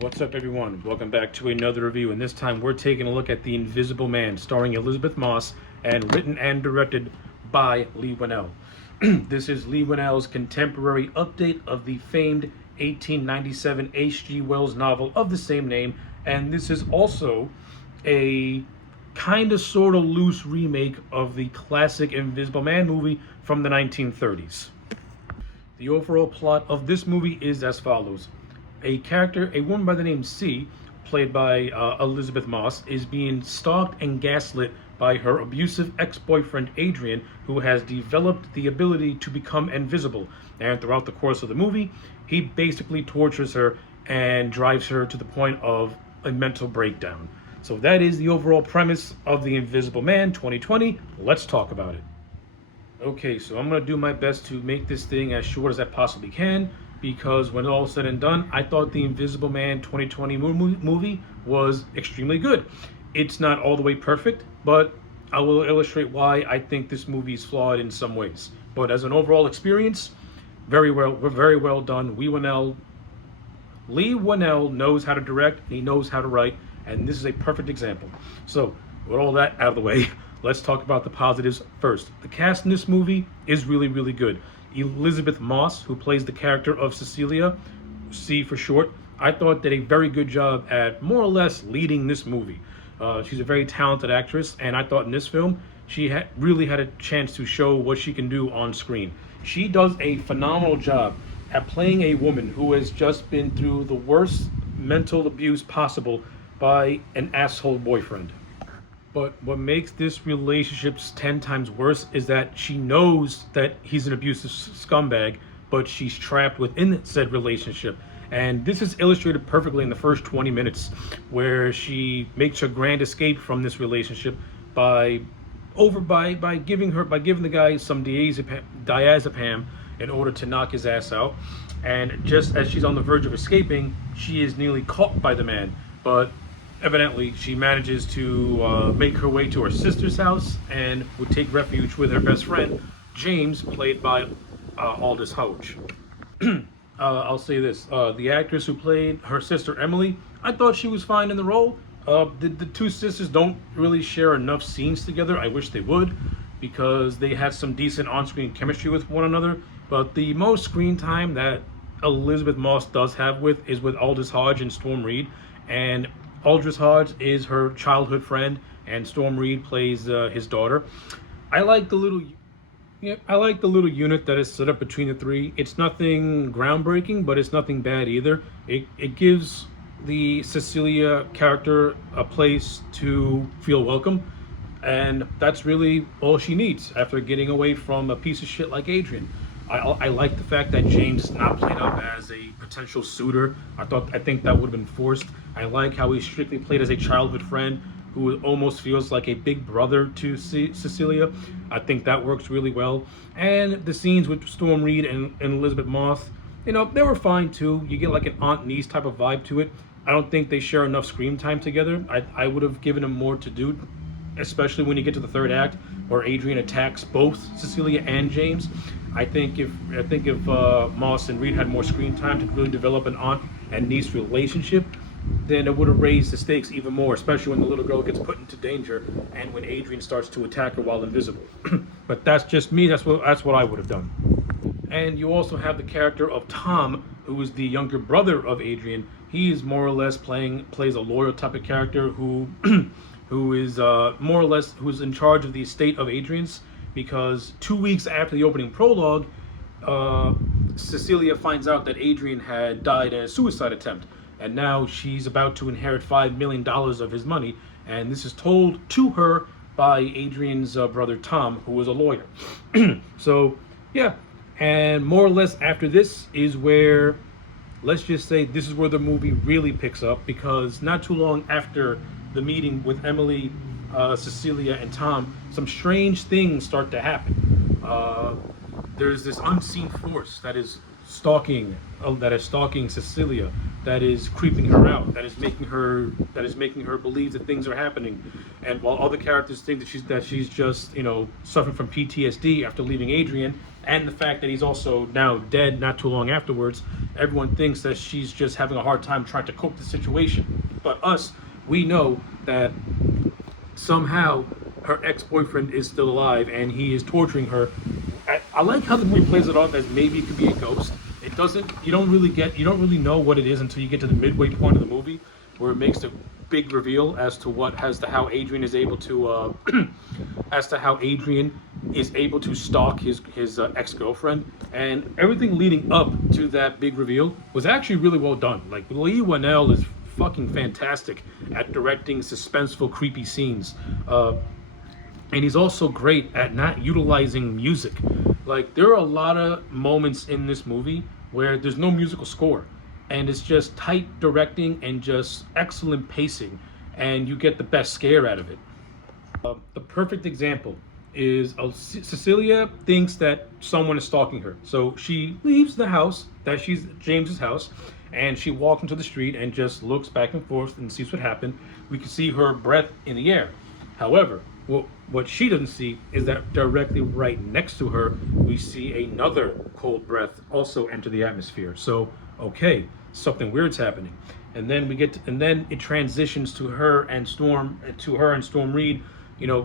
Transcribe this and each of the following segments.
What's up, everyone? Welcome back to another review, and this time we're taking a look at The Invisible Man, starring Elizabeth Moss and written and directed by Leigh Whannell. This is Leigh Whannell's contemporary update of the famed 1897 H.G. Wells novel of the same name, and this is also a kind of sort of loose remake of the classic Invisible Man movie from the 1930s. The overall plot of this movie is as follows. A woman by the name C, played by Elizabeth Moss, is being stalked and gaslit by her abusive ex-boyfriend Adrian, who has developed the ability to become invisible. And throughout the course of the movie, he basically tortures her and drives her to the point of a mental breakdown. So that is the overall premise of The Invisible Man 2020. Let's talk about it. Okay, so I'm going to do my best to make this thing as short as I possibly can, because when all said and done, I thought the Invisible Man 2020 movie was extremely good. It's not all the way perfect, but I will illustrate why I think this movie is flawed in some ways. But as an overall experience, very well done. Leigh Whannell knows how to direct, he knows how to write, and this is a perfect example. So, with all that out of the way, let's talk about the positives first. The cast in this movie is really good. Elizabeth Moss, who plays the character of Cecilia, C for short, I thought did a very good job at more or less leading this movie. She's a very talented actress, and I thought in this film she really had a chance to show what she can do on screen. She does a phenomenal job at playing a woman who has just been through the worst mental abuse possible by an asshole boyfriend. But what makes this relationship 10 times worse is that she knows that he's an abusive scumbag, but she's trapped within said relationship. And this is illustrated perfectly in the first 20 minutes, where she makes her grand escape from this relationship by giving the guy some diazepam in order to knock his ass out. And just as she's on the verge of escaping, she is nearly caught by the man. But evidently, she manages to make her way to her sister's house and would take refuge with her best friend, James, played by Aldous Hodge. I'll say this. The actress who played her sister, Emily, I thought she was fine in the role. The two sisters don't really share enough scenes together. I wish they would, because they had some decent on-screen chemistry with one another. But the most screen time that Elizabeth Moss does have is with Aldous Hodge and Storm Reed. And Aldous Hodge is her childhood friend, and Storm Reed plays his daughter. I like the little unit that is set up between the three. It's nothing groundbreaking, but it's nothing bad either. It gives the Cecilia character a place to feel welcome, and that's really all she needs after getting away from a piece of shit like Adrian. I like the fact that James is not played up as a potential suitor. I think that would have been forced. I like how he's strictly played as a childhood friend who almost feels like a big brother to Cecilia. I think that works really well. And the scenes with Storm Reed and Elizabeth Moss, they were fine too. You get like an aunt-niece type of vibe to it. I don't think they share enough screen time together. I would have given them more to do, especially when you get to the third act where Adrian attacks both Cecilia and James. I think if Moss and Reed had more screen time to really develop an aunt and niece relationship, then it would have raised the stakes even more, especially when the little girl gets put into danger and when Adrian starts to attack her while invisible. But that's just me. That's what I would have done. And you also have the character of Tom, who is the younger brother of Adrian. He is more or less plays a loyal type of character who is who's in charge of the estate of Adrian's, because 2 weeks after the opening prologue, Cecilia finds out that Adrian had died in a suicide attempt, and now she's about to inherit $5 million of his money, and this is told to her by Adrian's brother Tom, who is a lawyer. So, yeah, and more or less after this is where, let's just say, this is where the movie really picks up, because not too long after the meeting with Emily, Cecilia, and Tom, some strange things start to happen. There's this unseen force that is stalking Cecilia, that is creeping her out, that is making her believe that things are happening, and while other characters think that she's just suffering from PTSD after leaving Adrian, and the fact that he's also now dead not too long afterwards, everyone thinks that she's just having a hard time trying to cope with the situation. But we know that somehow her ex-boyfriend is still alive and he is torturing her. I like how the movie plays it off as maybe it could be a ghost. It doesn't. You don't really know what it is until you get to the midway point of the movie, where it makes the big reveal as to how Adrian is able to stalk his ex-girlfriend, and everything leading up to that big reveal was actually really well done. Like, Leigh Whannell is fucking fantastic at directing suspenseful, creepy scenes. And he's also great at not utilizing music. Like, there are a lot of moments in this movie where there's no musical score, and it's just tight directing and just excellent pacing, and you get the best scare out of it. The perfect example is Cecilia thinks that someone is stalking her, so she leaves the house, that she's James's house, and she walks into the street and just looks back and forth and sees what happened. We can see her breath in the air. However, what she doesn't see is that directly right next to her, we see another cold breath also enter the atmosphere. So, okay, something weird's happening. And then it transitions to her and Storm Reed,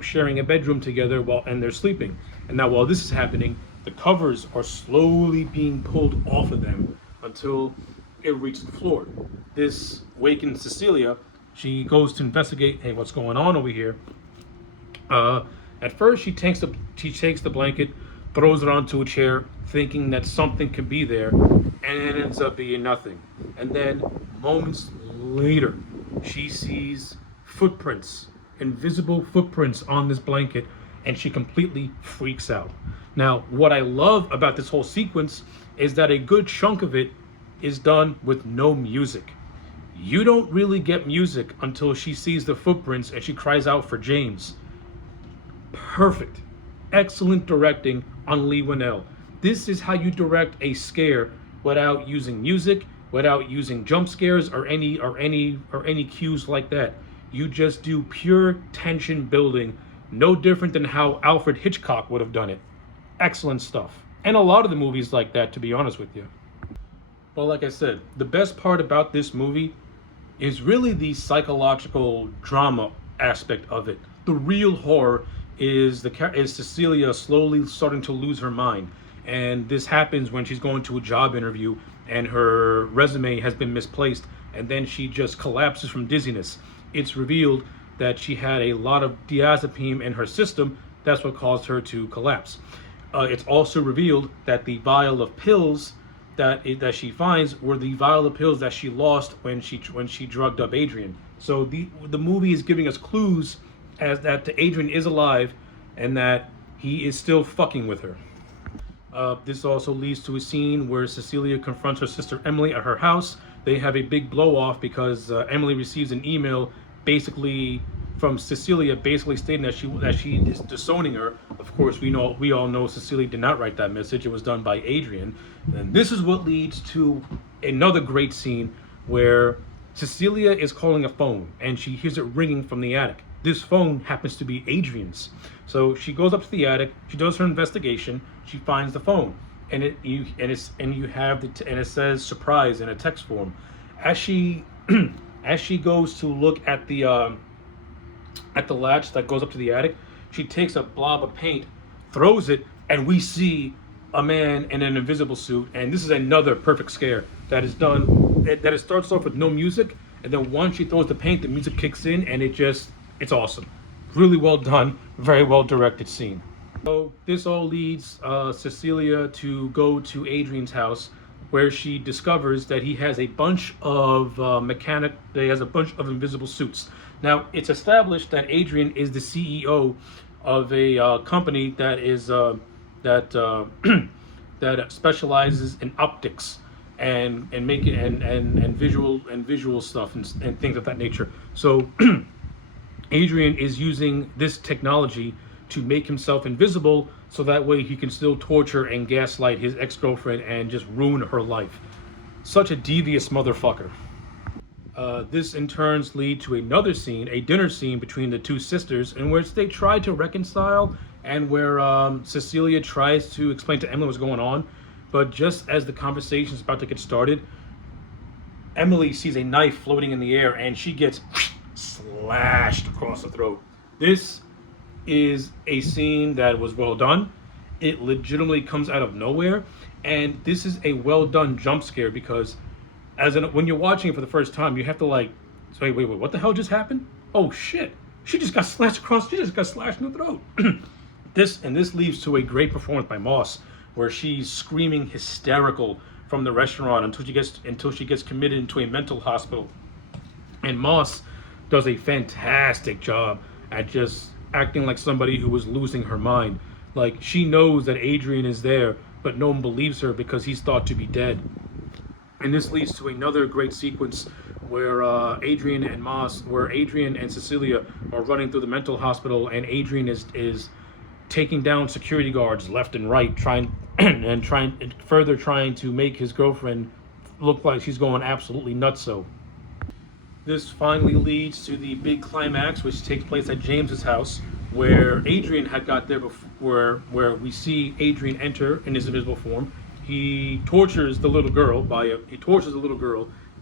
sharing a bedroom together and they're sleeping. And now while this is happening, the covers are slowly being pulled off of them until it reaches the floor. This wakens Cecilia. She goes to investigate, hey, what's going on over here? At first, she takes the blanket, throws it onto a chair, thinking that something could be there, and it ends up being nothing. And then, moments later, she sees footprints, invisible footprints on this blanket, and she completely freaks out. Now, what I love about this whole sequence is that a good chunk of it is done with no music. You don't really get music until she sees the footprints and she cries out for James. Perfect. Excellent directing on Leigh Whannell. This is how you direct a scare without using music, without using jump scares or any cues like that. You just do pure tension building, no different than how Alfred Hitchcock would have done it. Excellent stuff. And a lot of the movies like that, to be honest with you. Well, like I said, the best part about this movie is really the psychological drama aspect of it. The real horror is Cecilia slowly starting to lose her mind, and this happens when she's going to a job interview and her resume has been misplaced, and then she just collapses from dizziness. It's revealed that she had a lot of diazepam in her system. That's what caused her to collapse. It's also revealed that the vial of pills that she finds were the vial of pills that she lost when she drugged up Adrian. So the movie is giving us clues as that Adrian is alive and that he is still fucking with her. This also leads to a scene where Cecilia confronts her sister Emily at her house. They have a big blow off because Emily receives an email basically from Cecilia, basically stating that she is disowning her. Of course, we all know Cecilia did not write that message. It was done by Adrian. And this is what leads to another great scene where Cecilia is calling a phone and she hears it ringing from the attic. This phone happens to be Adrian's. So she goes up to the attic, she does her investigation, she finds the phone, and it says surprise in a text form. As she goes to look at the latch that goes up to the attic, she takes a blob of paint, throws it, and we see a man in an invisible suit. And this is another perfect scare that is done. That it starts off with no music, and then once she throws the paint, the music kicks in, and it's awesome. Really well done, very well directed scene. So this all leads Cecilia to go to Adrian's house, where she discovers that he has a bunch of invisible suits. Now, it's established that Adrian is the CEO of a company that specializes in optics and visual stuff and things of that nature. So Adrian is using this technology to make himself invisible so that way he can still torture and gaslight his ex-girlfriend and just ruin her life. Such a devious motherfucker. This in turns lead to another scene, a dinner scene between the two sisters, in which they try to reconcile, and where Cecilia tries to explain to Emily what's going on. But just as the conversation is about to get started, Emily sees a knife floating in the air, and she gets slashed across the throat. This is a scene that was well done. It legitimately comes out of nowhere, and this is a well done jump scare because when you're watching it for the first time, you have to like say, wait, what the hell just happened? Oh shit, she just got slashed in the throat. This leads to a great performance by Moss, where she's screaming hysterical from the restaurant until she gets committed into a mental hospital. And Moss does a fantastic job at just acting like somebody who was losing her mind. Like, she knows that Adrian is there, but no one believes her because he's thought to be dead. And this leads to another great sequence where Adrian and Cecilia are running through the mental hospital, and Adrian is taking down security guards left and right, trying to make his girlfriend look like she's going absolutely nutso. This finally leads to the big climax, which takes place at James's house, where Adrian had got there before, where we see Adrian enter in his invisible form. He tortures the little girl.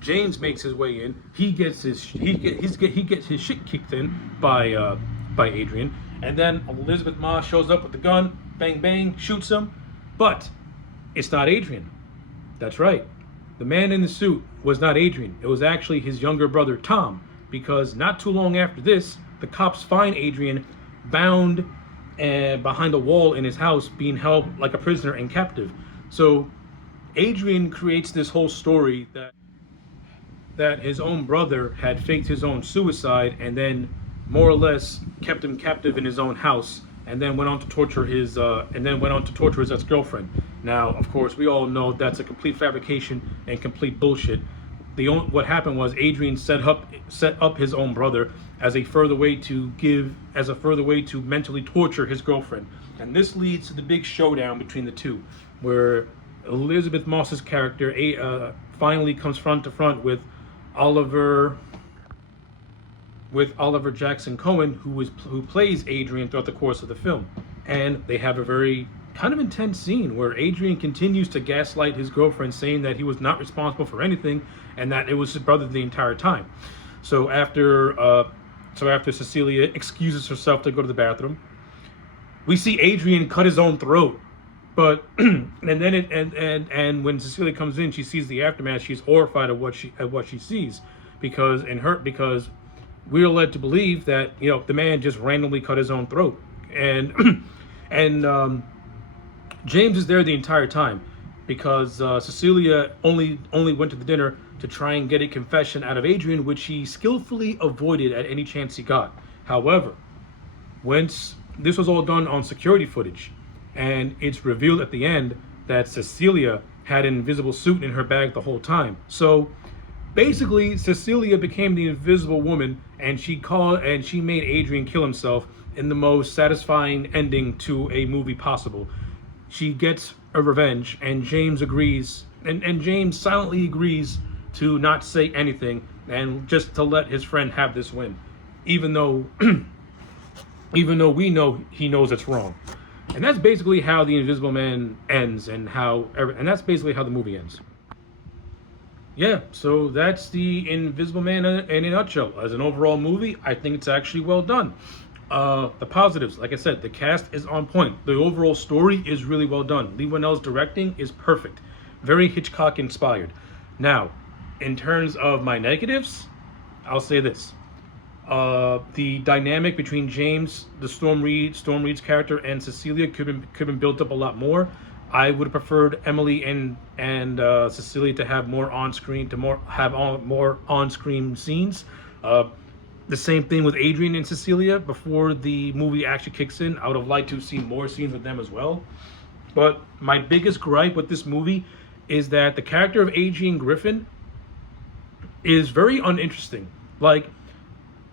James makes his way in. He gets his shit kicked in by Adrian, and then Elizabeth Moss shows up with the gun. Bang bang, shoots him, but it's not Adrian. That's right. The man in the suit was not Adrian. It was actually his younger brother, Tom, because not too long after this, the cops find Adrian bound behind a wall in his house, being held like a prisoner and captive. So Adrian creates this whole story that his own brother had faked his own suicide and then more or less kept him captive in his own house, and then went on to torture his ex-girlfriend. Now, of course, we all know that's a complete fabrication and complete bullshit. What happened was Adrian set up his own brother as a further way to mentally torture his girlfriend. And this leads to the big showdown between the two, where Elizabeth Moss's character finally comes front to front with Oliver Jackson Cohen, who plays Adrian throughout the course of the film. And they have a very kind of intense scene where Adrian continues to gaslight his girlfriend, saying that he was not responsible for anything and that it was his brother the entire time. So after Cecilia excuses herself to go to the bathroom, we see Adrian cut his own throat. But and when Cecilia comes in, she sees the aftermath. She's horrified at what she sees, because we're led to believe that the man just randomly cut his own throat, and James is there the entire time because Cecilia only went to the dinner to try and get a confession out of Adrian, which he skillfully avoided at any chance he got. However, once this was all done on security footage, and it's revealed at the end that Cecilia had an invisible suit in her bag the whole time. So basically, Cecilia became the Invisible Woman, and she made Adrian kill himself in the most satisfying ending to a movie possible. She gets a revenge, and James agrees, and James silently agrees to not say anything and just to let his friend have this win, even though we know he knows it's wrong. And that's basically how The Invisible Man ends, and that's basically how the movie ends. Yeah, so that's The Invisible Man in a nutshell. As an overall movie, I think it's actually well done. The positives, like I said, the cast is on point. The overall story is really well done. Leigh Whannell's directing is perfect. Very Hitchcock inspired. Now, in terms of my negatives, I'll say this. The dynamic between James, Storm Reed's character, and Cecilia could have been built up a lot more. I would have preferred Emily and Cecilia to have more on-screen scenes. The same thing with Adrian and Cecilia. Before the movie actually kicks in, I would have liked to see more scenes with them as well. But my biggest gripe with this movie is that the character of Adrian Griffin is very uninteresting. Like,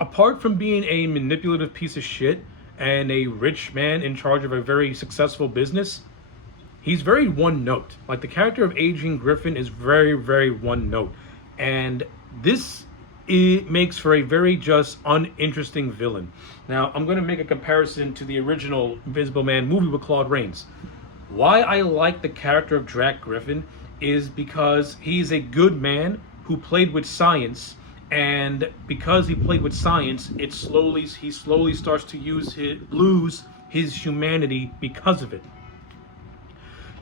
apart from being a manipulative piece of shit and a rich man in charge of a very successful business, he's very one note. Like, the character of Adrian Griffin is very, very one note. And this, it makes for a very just uninteresting villain. Now, I'm going to make a comparison to the original Invisible Man movie with Claude Rains. Why I like the character of Jack Griffin is because he's a good man who played with science, and because he played with science, he slowly starts to lose his humanity because of it.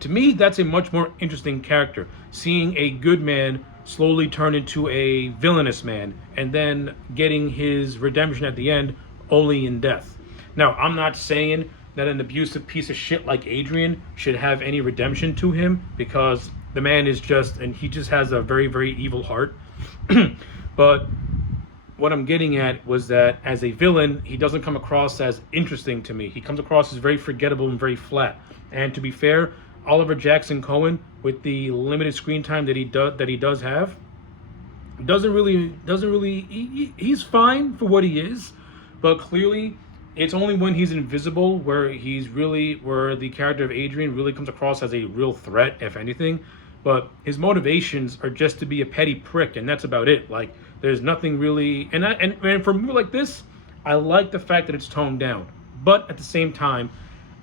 To me, that's a much more interesting character, seeing a good man slowly turn into a villainous man and then getting his redemption at the end only in death. Now, I'm not saying that an abusive piece of shit like Adrian should have any redemption to him, because the man is he just has a very, very evil heart. But what I'm getting at was that as a villain, he doesn't come across as interesting to me. He comes across as very forgettable and very flat. And to be fair, Oliver Jackson Cohen, with the limited screen time that he does have, he's fine for what he is, but clearly it's only when he's invisible where the character of Adrian really comes across as a real threat, if anything. But his motivations are just to be a petty prick, and that's about it. Like, there's nothing really, and for a movie like this, I like the fact that it's toned down. But at the same time,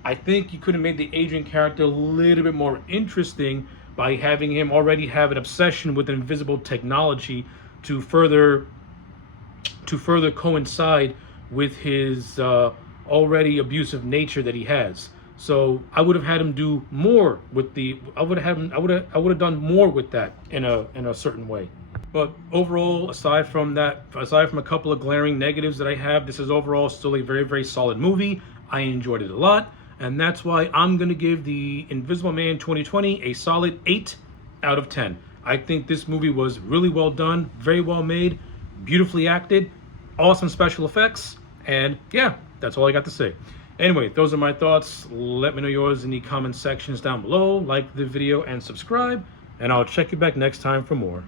I think you could have made the Adrian character a little bit more interesting by having him already have an obsession with invisible technology to further coincide with his already abusive nature that he has. So I would have had him do more with I would have done more with that in a certain way. But overall, aside from a couple of glaring negatives that I have, this is overall still a very, very solid movie. I enjoyed it a lot, and that's why I'm going to give the Invisible Man 2020 a solid 8 out of 10. I think this movie was really well done, very well made, beautifully acted, awesome special effects, and yeah, that's all I got to say. Anyway, those are my thoughts. Let me know yours in the comment sections down below. Like the video and subscribe, and I'll check you back next time for more.